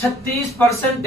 36%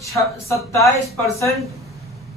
27%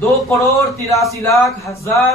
2,83,00,000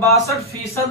62%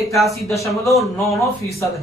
81.99%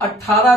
18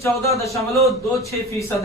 14.26%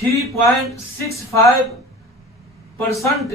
3.65%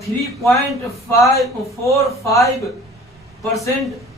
3.45%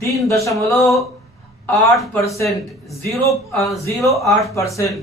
3.8%، 0.08%۔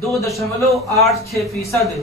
2.86%۔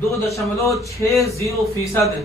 2.60%۔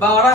12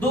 2